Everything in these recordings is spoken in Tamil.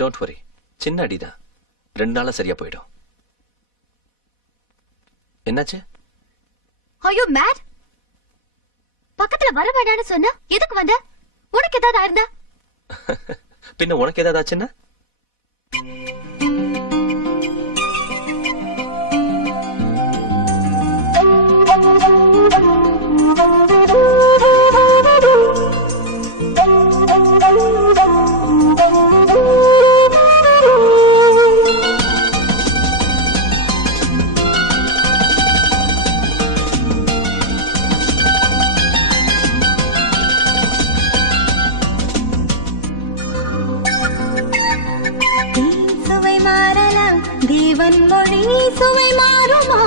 டோன்ட் வரி, சின்ன அடிதான், 2 நாளா சரியா போயிடும். என்னாச்சு? ஐயோ மேட், பக்கத்துல வர வேண்டாம்னு சொன்னா எதுக்கு வந்த? உனக்கு ஏதாவது ஆயிருந்தா? பின்ன உனக்கு ஏதாவது ஆச்சுன்னா? தேவன் மொழி சுவை மாறுமா?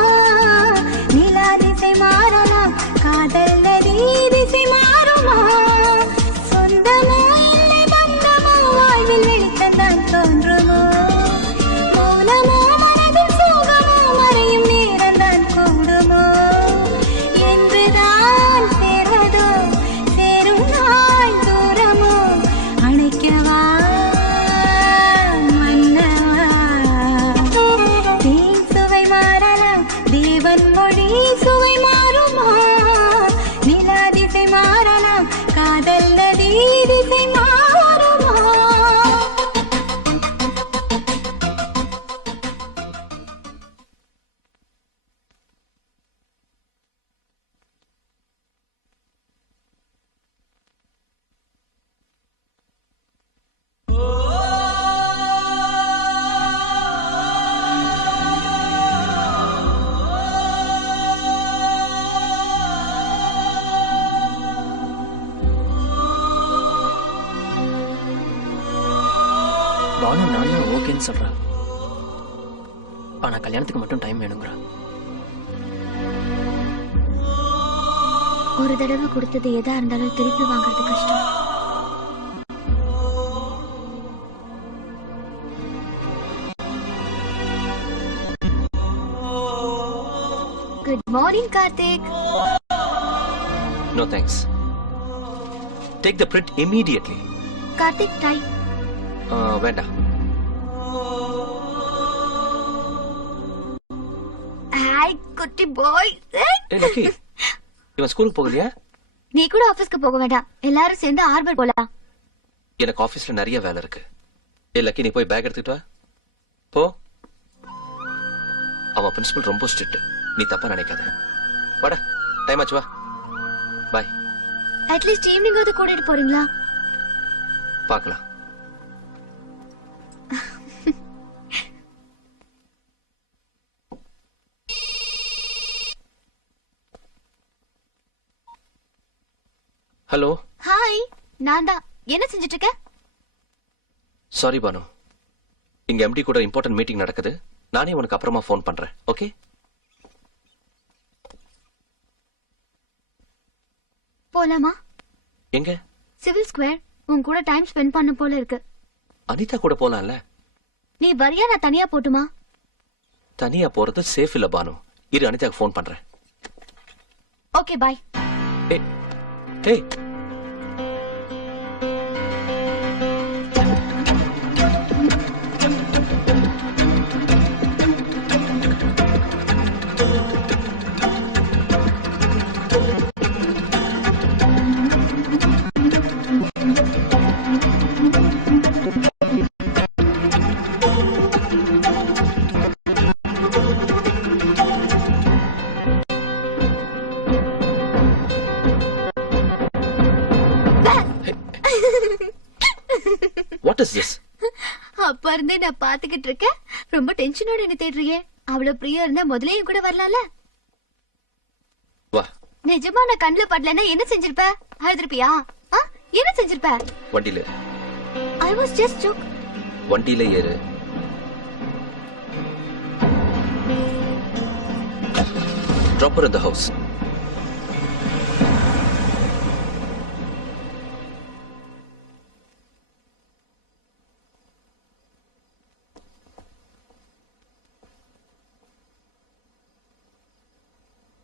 நிலா திசை மாறலாம், காதல் நதி திசை மாறுமா? சொந்தமோ இல்லை பந்தமோ வாழ்வில் வெளிச்சந்தான் தோன்றுமோ? மௌனமோ மனதில் சோகமோ மறையும் நேரம்தான் கூடுமோ? என்றுதான் சேர்வதோ சேரும் நாள் தூரமோ? அணைக்கவா மொழி சுவை மாறுமா? நிலா திசை மாறலாம், காதல் நதி திசை மாறுமா? பானு நான் தான் ஓகேன்னு சொல்றேன். ஆனா கல்யாணத்துக்கு மட்டும் டைம் வேணுங்கிறா. ஒரு தடவை கொடுத்தது எதா இருந்தாலும் திருப்பி வாங்குறது கஷ்டம். Good morning Karthik. No thanks. Take the print immediately. Karthik time. வேண்டாம். ஹாய் குட்டி பாய். ஏய் லக்கி, இவன் ஸ்கூலுக்கு போகலையா? நீ கூட ஆபீஸ்க்கு போக வேண்டாம், எல்லாரும் சேர்ந்து ஆர்பர் போலாம். எனக்கு ஆபீஸ்ல நிறைய வேலை இருக்கு. ஏய் லக்கி, நீ போய் பேக் எடுத்துட்டு வா. போ. அவன் பிரின்சிபல் ரொம்ப ஸ்ட்ரிக்ட், நீ தப்பா நினைக்காத. வாடா, டைம் ஆச்சு, வா. பை. அட்லீஸ்ட் ஈவினிங் வந்து கூட்டிட்டு போறீங்களா? பார்க்கலாம். ஹலோ. ஹாய், நான் தான். என்ன செஞ்சிட்டு இருக்க? சாரி பானு, இங்க எம்டி கூட இம்பார்ட்டன்ட் மீட்டிங் நடக்குது. நானே உனக்கு அப்புறமா ஃபோன் பண்றேன். ஓகே? போலாமா? எங்க? Civil square. உன் கூட டைம் ஸ்பெண்ட் பண்ண போல இருக்கு. அனிதா கூட போலாம்ல. நீ வரியா, நான் தனியா போட்டுமா? தனியா போறது சேஃப் இல்ல பானு. இரு, அனிதாக்கு ஃபோன் பண்றேன். Okay bye. ஏய் ஏய், what is this? அப்ப இருந்தே நான் பாத்துக்கிட்டு இருக்கேன். ரொம்ப டென்ஷனோட என்ன தேடுறியே? அவ்வளவு பிரியா இருந்தா முதலையும் கூட வரலாம்ல. வா. நிஜமா நான் கண்ணுல படலன்னா என்ன செஞ்சிருப்ப? அழுதுருப்பியா? என்ன செஞ்சிருப்ப? வண்டியில. I was just joke. வண்டியில ஏறு. Drop her in the house.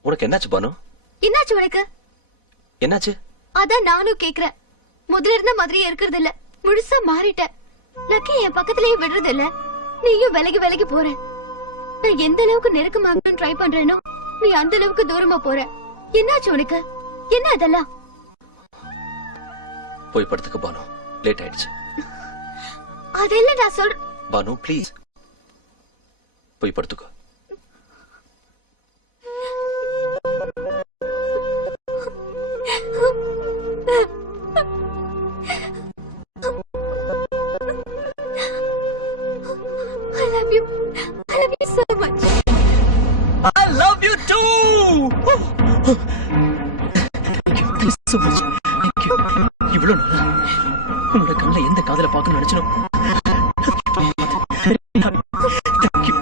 உனக்கு என்னாச்சு பானு? என்னாச்சு உனக்கு? என்னாச்சு? அதான் நானும் கேக்குறேன். முதல்ல இருந்த மாதிரியே இருக்கிறது இல்ல, முழுசா மாறிட்ட. லக்கி என் பக்கத்துலயே விடுறது இல்ல. நீயும் விலகி விலகி போற. நான் எந்த அளவுக்கு நெருக்கமாகணும்னு ட்ரை பண்றேனோ நீ அந்த அளவுக்கு தூரமா போற. என்னாச்சு உனக்கு? என்ன அதெல்லாம்? போய் படுத்துக்க பானு, லேட் ஆயிடுச்சு. அதெல்லாம் நான் சொல்ற. பானு ப்ளீஸ் போய் படுத்துக்கோ. I love you. I love you so much. I love you too. Thank you so much. Thank you. இவ்வளவு நாளா உன்னோட கண்ணுல எந்த காதல பார்க்கணும்னு நினைச்சனோ. Thank you. Thank you.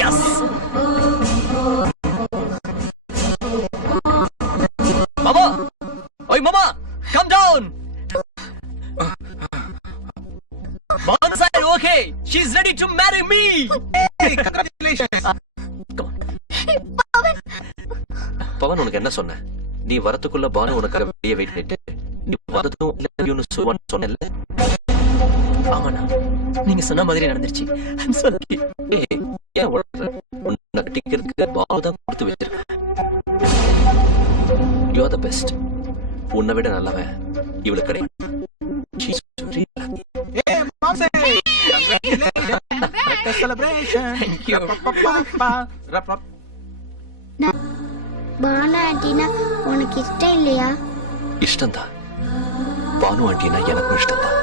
Yes. Mama. Oi mama, come down. Mom's side okay. She's ready to marry me. Hey, congratulations. Come on. Pawan, உனக்கு என்ன சொன்ன? நீ வரதுக்குள்ள பானு உனக்காக வெளியே வெயிட் பண்ணிட்டு நீ வரதும் இல்ல சொன்னல. ஆமாண்ணா, நீங்க சொன்ன மாதிரி நடந்துருச்சு. I'm so lucky. ஏன் உன்னை கட்டிக்கிறதுக்கு பானு தான் கொடுத்து வச்சிருக்க. You are the best. உன்னை விட நல்லவன் இவளுக்கு கிடையாது. She's very lucky. Hey, Momsy! Congratulations! Let us celebration! Thank you. Banu ஆண்டினா உனக்கு இஷ்டம் இல்லையா? இஷ்டம்தான். பானு ஆண்டினா எனக்கும் இஷ்டம்தான்.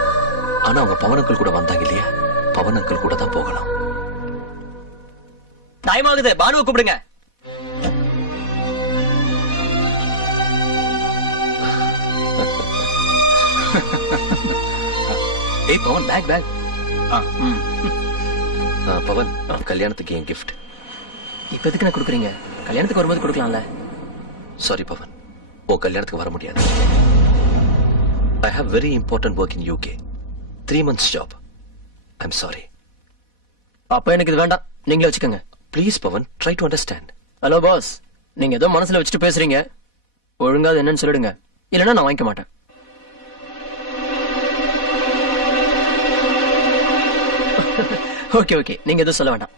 ஆனா அவங்க பவன் அங்கிள் கூட வந்தாங்க இல்லையா, பவன் அங்கிள் கூட தான் போகலாம். டைம் ஆகுது, பானுவை கூப்பிடுங்க. ஏய் பவன், பேக் பேக். ம். பவன், கல்யாணத்துக்கு என் கிஃப்ட். இப்ப எதுக்கு நான் கொடுக்குறீங்க? கல்யாணத்துக்கு வரும்போது கொடுக்கலாம்ல. சாரி பவன், உன் கல்யாணத்துக்கு வர முடியாது. I have very important work in UK. 3 months job. I'm sorry. அப்ப எனக்கு இது வேண்டாம், நீங்களே வச்சுக்கோங்க. Please Pavan, try to understand. Hello boss, நீங்க ஏதோ மனசுல வச்சுட்டு பேசுறீங்க. ஒழுங்கா அது என்னன்னு சொல்லிடுங்க, இல்லைன்னா நான் வாங்கிக்க மாட்டேன். ஓகே ஓகே, நீங்க எதுவும் சொல்ல வேண்டாம்.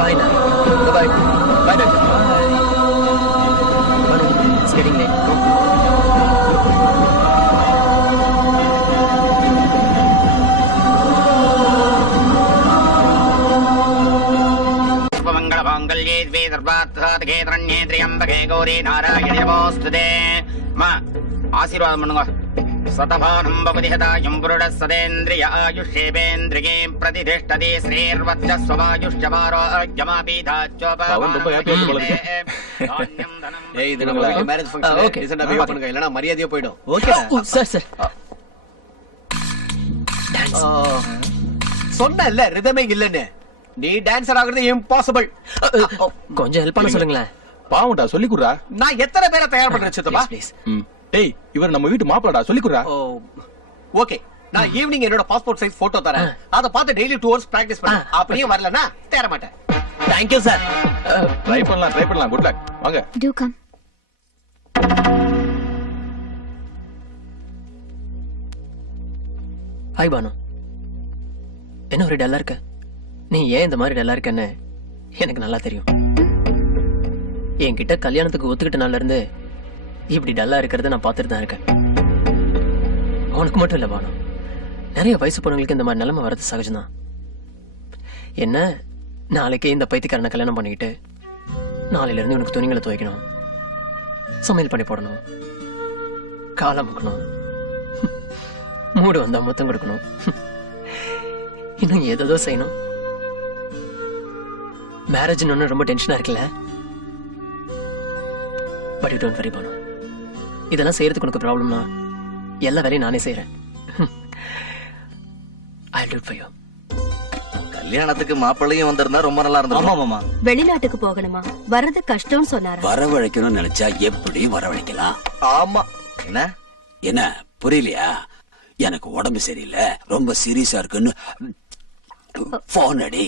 Bye now. Bye-bye. Bye, doctor. Bye. It's getting late. Go. मंगलमांगल्ये द्वे सर्वार्थसाधके शरण्ये त्र्यंबके गौरी नारायणे नमोस्तुते. मा आशीर्वादம் பண்ணுங்க. सतभानं भवति हतायुं पुरुषः सदेन्द्रिय आयुष्येवेन्द्रिये प्रतिष्ठति மரியாதையா போயிடும். சார் சார் சொன்னல ரிதமே இல்லன்னு. நீ டான்சர் ஆகுறது இம்பாசிபிள். கொஞ்சம் ஹெல்ப் பண்ண சொல்லுங்களேன். பாவுண்டா சொல்லி குடுறா. நான் எத்தனை பேரை தயார் பண்றேன் சித்தப்பா? ப்ளீஸ். டேய், இவர் நம்ம வீட்டு மாப்பிளடா, சொல்லி குடுறா. ஓகே, நான் ஈவினிங் என்னோட பாஸ்போர்ட் சைஸ் போட்டோ தரேன். அத பார்த்து டெய்லி 2 hours பிராக்டிஸ் பண்ணு. அப்படியே வரலனா தேற மாட்டேன். Thank you sir. ட்ரை பண்ணலாம். Good luck. வாங்க. Do come. ஹாய் பானு. என்ன ஒரு டல்லா இருக்க? நீ ஏன் இந்த மாதிரி டல்லா இருக்கன்னு எனக்கு நல்லா தெரியும். என்கிட்ட கல்யாணத்துக்கு ஒத்துக்கிட்ட நாள்ல இருந்து இப்படி டல்லா இருக்கிறத நான் பார்த்துட்டு தான் இருக்கேன். அவனுக்கு மட்டும் இல்ல பானு, நிறைய வயசு பொண்ணுங்களுக்கு இந்த மாதிரி நிலைமை வர்றது சகஜம்தான். என்ன, நாளைக்கே இந்த பைத்தியக்காரனை கல்யாணம் பண்ணிக்கிட்டு நாளையில இருந்து உனக்கு துணிகளை துவைக்கணும், சமையல் பண்ணி போடணும், காலை முக்கணும், மூடு வந்தா மொத்தம் கொடுக்கணும், இன்னும் ஏதோ செய்யணும். மேரேஜ் ஒன்னு ரொம்ப டென்ஷனா இருக்குல்ல? But you don't worry Banu, இதெல்லாம் செய்யறதுக்கு உனக்கு ப்ராப்ளம்னா எல்லா வேலையும் நானே செய்யறேன். I'll do it for you. கல்யாணத்துக்கு மாப்பிள்ளையும் வந்திருந்தா ரொம்ப நல்லா இருந்தது. வெளிநாட்டுக்கு போகணுமா? வர்றது கஷ்டம்னு சொன்னாரு. வரவழைக்கணும்னு நினைச்சா எப்படி வரவழைக்கலாம்? ஆமா. என்ன என்ன புரியலையா? எனக்கு உடம்பு சரியில்லை, ரொம்ப சீரியஸா இருக்குன்னு போன் அடி.